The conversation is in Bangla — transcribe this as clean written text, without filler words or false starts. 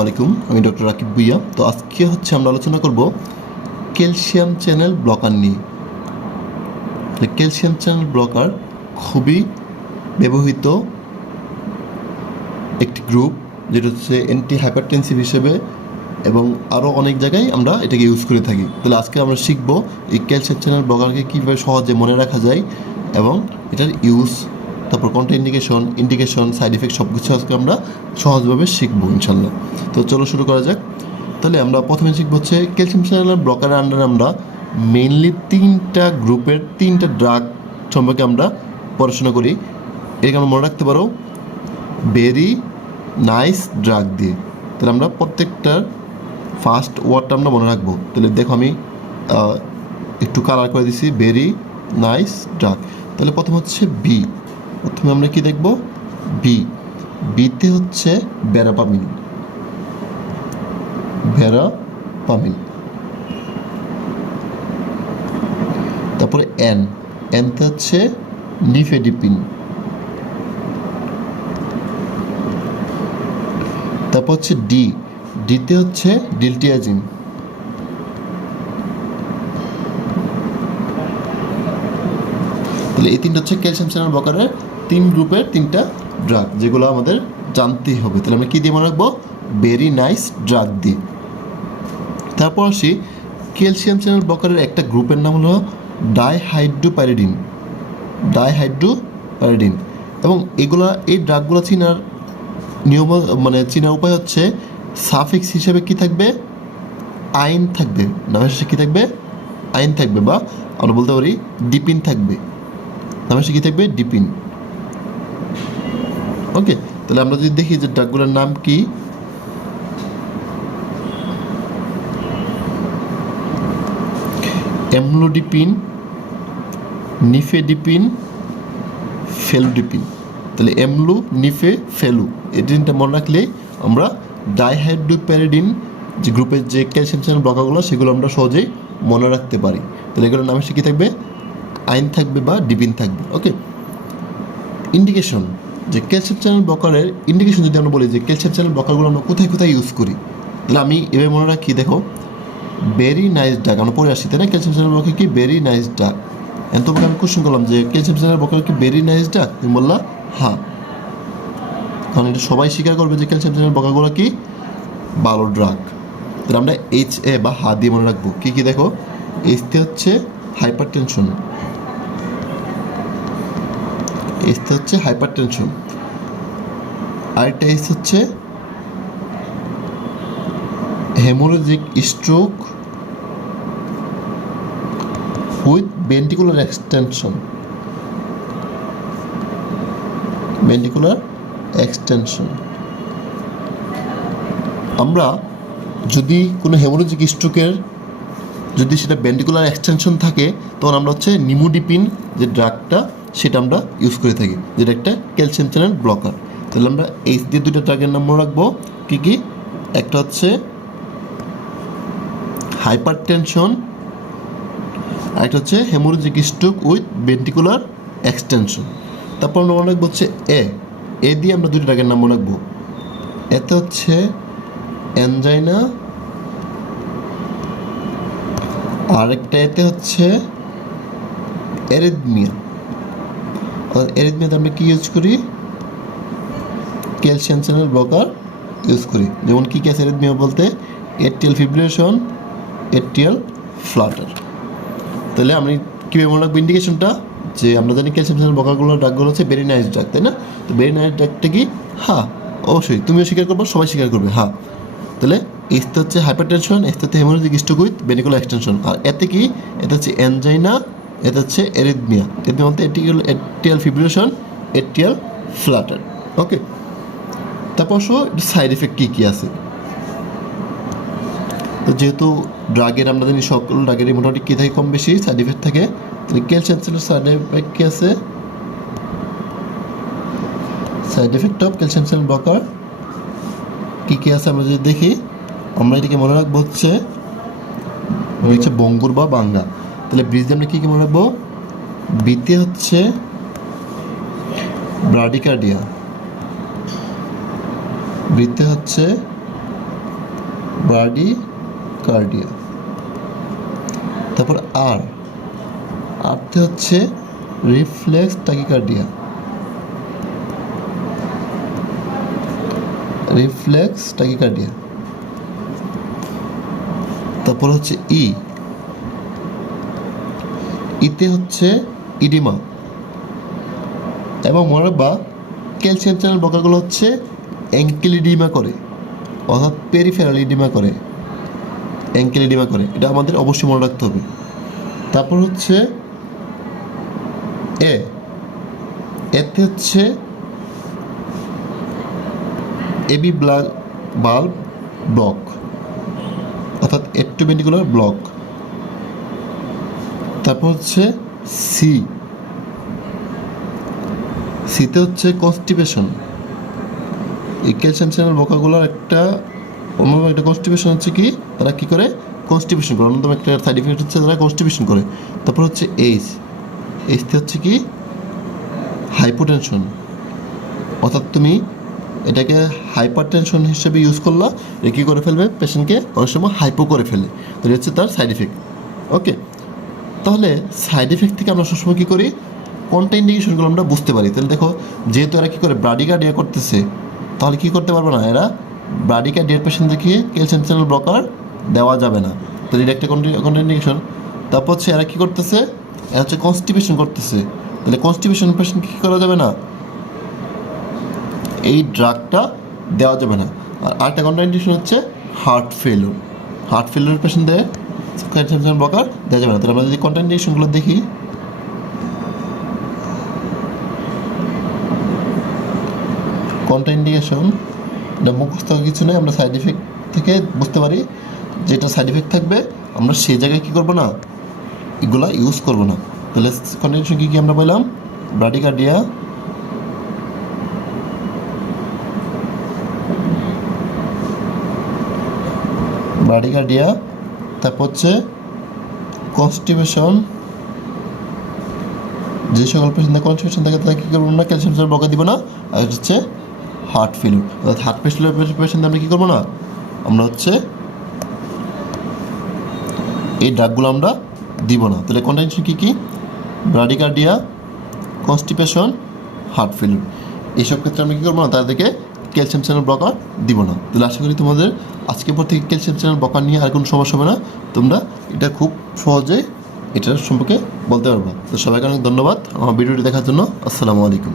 আসসালামু আলাইকুম, আমি ডক্টর রাকিব ভুইয়া। তো আজকে আমরা আলোচনা করব ক্যালসিয়াম চ্যানেল ব্লকার নিয়ে। ক্যালসিয়াম চ্যানেল ব্লকার খুবই ব্যবহৃত একটি গ্রুপ, যেটা হচ্ছে অ্যান্টি হাইপারটেনসিভ হিসেবে এবং আরও অনেক জায়গায় আমরা এটাকে ইউজ করে থাকি। তাহলে আজকে আমরা শিখব এই ক্যালসিয়াম চ্যানেল ব্লকারকে কীভাবে সহজে মনে রাখা যায় এবং এটার ইউজ, তারপর কোনটা ইন্ডিকেশন, সাইড এফেক্ট সব কিছু আজকে আমরা সহজভাবে শিখবো ইনশাল্লাহ। তো চলো শুরু করা যাক। তাহলে আমরা প্রথমে শিখবো হচ্ছে ক্যালসিয়াম চ্যানেল ব্লকারের আন্ডারে আমরা মেইনলি তিনটা গ্রুপের তিনটা ড্রাগ সম্পর্কে আমরা পড়াশোনা করি। এটাকে আমরা মনে রাখতে পারো ভেরি নাইস ড্রাগ দিয়ে। তাহলে আমরা প্রত্যেকটার ফার্স্ট ওয়ার্ডটা আমরা মনে রাখবো। তাহলে দেখো আমি একটু কালার করে দিছি, ভেরি নাইস ড্রাগ। তাহলে প্রথম হচ্ছে বি। প্রথমে আমরা কি দেখব? বিতে হচ্ছে ভেরাপামিন। তারপরে এনতে হচ্ছে নিফেডিপিন। তারপর হচ্ছে ডিতে হচ্ছে ডিলটিয়াজিন। তাহলে এই তিনটা হচ্ছে ক্যালসিয়াম চ্যানেল ব্লকারের তিন গ্রুপের তিনটা ড্রাগ, যেগুলো আমাদের জানতেই হবে। তাহলে আমরা কী দিয়ে মনে রাখবো? ভেরি নাইস ড্রাগ দিয়ে। তারপর আসি ক্যালসিয়াম চ্যানেল ব্লকারের একটা গ্রুপের নাম হলো ডাইহাইড্রোপ্যারিডিন। এবং এই ড্রাগগুলো চেনার নিয়ম, চেনার উপায় হচ্ছে সাফিক্স হিসেবে কি থাকবে? আইন থাকবে। নামের শেষে কী থাকবে? আইন থাকবে, বা আমরা বলতে পারি ডিপিন থাকবে। নামের শেষে কী থাকবে? ডিপিন। ওকে, তাহলে আমরা যদি দেখি যে ড্রাগগুলোর নাম কি, এমলোডিপিন, নিফেডিপিন, ফেলুডিপিন। তাহলে এমলু, নিফে, ফেলু, এই তিনটা মনে রাখলেই আমরা ডাইহাইড্রোপ্যারিডিন যে গ্রুপের যে ক্যালসিয়াম চ্যানেল ব্লকারগুলো, সেগুলো আমরা সহজেই মনে রাখতে পারি। তাহলে এগুলোর নামের সাথে কী থাকবে? আইন থাকবে বা ডিপিন থাকবে। ওকে, ইন্ডিকেশন, যে ক্যালসিয়াম চ্যানেল ব্লকারের ইন্ডিকেশন যদি আমরা বলি যে ক্যালসিয়াম চ্যানেল ব্লকারগুলো আমরা কোথায় কোথায় ইউজ করি, তাহলে আমি এভাবে মনে রাখি। দেখো, ভেরি নাইস ড্রাগ আমরা পড়ে আসছি, তাই না? ক্যালসিয়াম চ্যানেল ব্লকার কি ভেরি নাইস ড্রাগ। এখন তোমাকে আমি কোশ্চেন করলাম যে ক্যালসিয়াম চ্যানেল ব্লকার কি ভেরি নাইস ড্রাগ? তুমি বললা হ্যাঁ, কারণ এটা সবাই স্বীকার করবে যে ক্যালসিয়াম চ্যানেল ব্লকারগুলো কি ভালো ড্রাগ। তাহলে আমরা HA বা হা দিয়ে মনে রাখবো। কী কী দেখো, এইচতে হচ্ছে হাইপারটেনশন, আরেকটা এইচ হচ্ছে haemorrhagic stroke with ventricular extension. আমরা যদি কোনো হেমোরেজিক স্ট্রোকের যদি সেটা ভেন্ট্রিকুলার এক্সটেনশন থাকে, তখন আমরা হচ্ছে নিমোডিপিন যে ড্রাগটা, সেটা আমরা ইউজ করে থাকি, যেটা একটা ক্যালসিয়াম চ্যানেল ব্লকার। তাহলে আমরা এইচ দিয়ে দুইটা ড্রাগের নাম মনে রাখবো। কী কী? একটা হচ্ছে হাইপারটেনশন, আরেকটা হচ্ছে haemorrhagic stroke with ventricular extension. তারপর আমরা মনে রাখবো হচ্ছে এ দিয়ে আমরা দুটো ড্রাগের নাম মনে রাখবো। এতে হচ্ছে অ্যানজাইনা, আরেকটা এতে হচ্ছে অ্যারিথমিয়া। অ্যারিথমিয়াতে আমরা কী ইউজ করি? ক্যালসিয়াম চ্যানেল ব্লকার ইউজ করি। যেমন কী আছে অ্যারিথমিয়া বলতে? Atrial fibrillation, atrial Flutter. তাহলে আমি কীভাবে মনে রাখবো ইন্ডিকেশনটা? যে আমরা জানি ক্যালসিয়াম চ্যানেল ব্লকারগুলোর ড্রাগগুলো হচ্ছে ভেরি নাইস ড্রাগ, তাই না? তো ভেরি নাইস ড্রাগটা কি? হ্যাঁ, অবশ্যই তুমিও স্বীকার করবো, সবাই স্বীকার করবে। হ্যাঁ, তাহলে এইচতে হচ্ছে হাইপারটেনশন, এতে হচ্ছে haemorrhagic stroke with ventricular extension, আর এতে কি? এতে হচ্ছে অ্যানজাইনা, এতে হচ্ছে অ্যারিথমিয়া, এতে মধ্যে এট্রিয়াল ফিব্রিলেশন, এট্রিয়াল ফ্লাটার। ওকে, তারপর সাইড এফেক্ট কী কী আছে? তো যেহেতু ড্রাগের আমরা জানি সকল ড্রাগেরই মোটামুটি কী থাকে, কম বেশি সাইড এফেক্ট থাকে। তাহলে ক্যালসিয়াম চ্যানেলের সাইড এফেক্ট কী আছে? Side effect of calcium channel blocker কী কী আছে আমরা যদি দেখি, আমরা এটাকে মনে রাখবো হচ্ছে বঙ্গুর বা বাঙ্গা। তাহলে ব্রিজ দিয়ে আমরা কী কী মনে রাখবো? বিতে হচ্ছে ব্রাডিকার্ডিয়া, বৃত্তে হচ্ছে ব্রাডিকার্ডিয়া। তারপর আরতে হচ্ছে রিফ্লেক্স টাকিকার্ডিয়া। তারপর হচ্ছে ইতে হচ্ছে ইডিমা। এবং মনে রাখবা ক্যালসিয়াম চ্যানেল ব্লকারগুলো হচ্ছে অ্যাঙ্কেল ইডিমা করে, অর্থাৎ পেরিফেরাল ইডিমা করে, এটা আমাদের অবশ্যই মনে রাখতে হবে। তারপর হচ্ছে এতে হচ্ছে এবি বাল্ব ব্লক, অর্থাৎ অ্যাট্রোভেন্ট্রিকুলার ব্লক। তারপর হচ্ছে সিতে হচ্ছে কনস্টিপেশন। এই ক্যালসিয়াম চ্যানেল ব্লকারগুলোর অন্যতম একটা কনস্টিপেশন হচ্ছে কি, তারা কী করে কনস্টিপেশন করে, অন্যতম একটা সাইড ইফেক্ট হচ্ছে তারা কনস্টিপেশন করে। তারপর হচ্ছে এইচতে হচ্ছে কি হাইপোটেনশন, অর্থাৎ তুমি এটাকে হাইপার টেনশন হিসেবে ইউজ করলা, এটা কী করে ফেলবে, পেশেন্টকে অনেক সময় হাইপো করে ফেলে। তো এটা হচ্ছে তার সাইড ইফেক্ট। ওকে, তাহলে সাইড ইফেক্ট থেকে আমরা সবসময় কী করি, কোনটা ইন্ডিকেশনগুলো আমরা বুঝতে পারি। তাহলে দেখো, যেহেতু এরা কী করে ব্রাডিকার্ডিয়া করতেছে, তাহলে কী করতে পারবে না, এরা ব্রাডিকার্ডিয়ার পেশেন্ট দেখিয়ে ক্যালসিয়াম চ্যানেল ব্লকার দেওয়া যাবে না। তাহলে এটা একটা ইন্ডিকেশন। তারপর হচ্ছে এরা কী করতেছে, এরা হচ্ছে কনস্টিপেশন করতেছে, তাহলে কনস্টিপেশন পেশেন্ট কী করা যাবে না, এই ড্রাগটা দেওয়া যাবে না। আর আরেকটা কন্ট্রাইন্ডিকেশন হচ্ছে হার্ট ফেলিওর পেশেন্টদের ক্যালসিয়াম চ্যানেল ব্লকার দেওয়া যাবে না। তাহলে আমরা যদি কন্ট্রাইন্ডিকেশনগুলো দেখি, কন্ট্রাইন্ডিকেশন এটা মুখস্থ কিছু নেই, আমরা সাইড ইফেক্ট থেকে বুঝতে পারি, যেটা সাইড ইফেক্ট থাকবে আমরা সেই জায়গায় কী করবো না, এগুলা ইউজ করবো না। তাহলে কন্ট্রাইন্ডিকেশন কী আমরা বললাম, ব্রাডিকার্ডিয়া, তারপর হচ্ছে কনস্টিপেশন, যে সকল পেশেন্টের কনস্টিপেশন থাকে তাদের কী করবো না, ক্যালসিয়াম চ্যানেল ব্লকার দিব না। আর হচ্ছে হার্ট ফেলিওর, অর্থাৎ হার্ট পেশেন্ট আমরা কী করবো না, আমরা হচ্ছে এই ড্রাগগুলো আমরা দিব না। তাহলে কন্ট্রাইন্ডিকেশন কী ব্রাডিকার্ডিয়া, কনস্টিপেশন, হার্ট ফেলিওর, এইসব ক্ষেত্রে আমরা কী করবো না, তাদেরকে ক্যালসিয়াম চ্যানেল ব্লকার দিব না। তাহলে আশা করি তোমাদের আজকের পর থেকে ক্যালসিয়াম চ্যানেল ব্লকার নিয়ে আর কোনো সমস্যা হবে না, তোমরা এটা খুব সহজে এটার সম্পর্কে বলতে পারবা। তো সবাইকে অনেক ধন্যবাদ আমার ভিডিওটি দেখার জন্য। আসসালামু আলাইকুম।